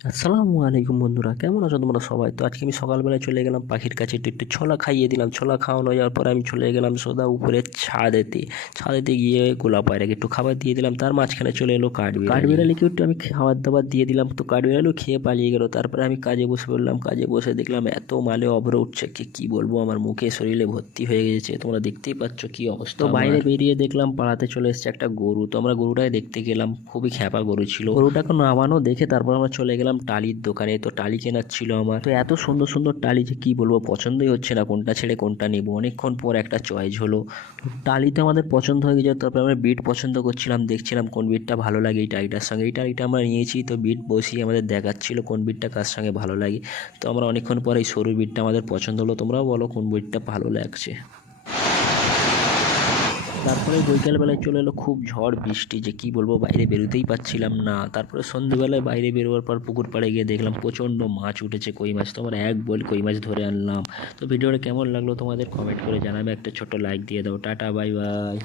আসসালামু আলাইকুম বন্ধুরা, কেমন আছো তোমরা সবাই? তো আজকে আমি সকালবেলায় চলে গেলাম পাখির কাছে, একটু ছোলা খাইয়ে দিলাম। ছোলা খাওয়ানো যাওয়ার পর আমি চলে গেলাম সোজা উপরে ছাদেতে গিয়ে গোলাপ পায়রাকে একটু খাবার দিয়ে দিলাম। তার মাঝখানে চলে এলো কাঠবিড়ালিকে একটু আমি খাবার দাবার দিয়ে দিলাম। তো কাঠবিড়ালিও খেয়ে পালিয়ে গেল। তারপরে আমি কাজে বসে পড়লাম। কাজে বসে দেখলাম এত মালে অভ্র উঠছে, কি বলবো, আমার মুখে শরীরে ভর্তি হয়ে গেছে। তোমরা দেখতেই পাচ্ছ কি অবস্থা। তো বাইরে বেরিয়ে দেখলাম পাড়াতে চলে এসেছে একটা গরু। তো আমরা গরুটাকে দেখতে গেলাম, খুবই খ্যাপা গরু ছিল। গরুটাকে নামানো দেখে তারপর আমরা চলে গেলাম টালির দোকানে। তো টালি কেনার ছিল আমার। তো এত সুন্দর সুন্দর টালি যে কি বলবো, পছন্দই হচ্ছে না কোনটা ছেড়ে কোনটা নেবো। অনেকক্ষণ পর একটা চয়েস হলো। টালি তো আমাদের পছন্দ হয়ে গেছে। তারপর আমরা বিট পছন্দ করছিলাম, দেখছিলাম কোন বিটটা ভালো লাগে এই টালিটার সঙ্গে। এই টালিটা আমরা নিয়েছি। তো বিট বসিয়ে আমাদের দেখাচ্ছিল কোন বিটটা কার সঙ্গে ভালো লাগে। তো আমরা অনেকক্ষণ পর এই সরু বিটটা আমাদের পছন্দ হলো। তোমরাও বলো কোন বিটটা ভালো লাগছে। তারপরে বৈকালবেলায় চলে এলো খুব ঝড় বৃষ্টি, যে কি বলবো, বাইরে বেরোতেই পারছিলাম না। তারপরে সন্ধ্যেবেলায় বাইরে বেরোবার পর পুকুর পাড়ে গিয়ে দেখলাম প্রচণ্ড মাছ উঠেছে, কই মাছ। তো আমরা এক বল কই মাছ ধরে আনলাম। তো ভিডিওটা কেমন লাগলো তোমাদের কমেন্ট করে জানাবে, একটা ছোট লাইক দিয়ে দাও। Tata, bye bye.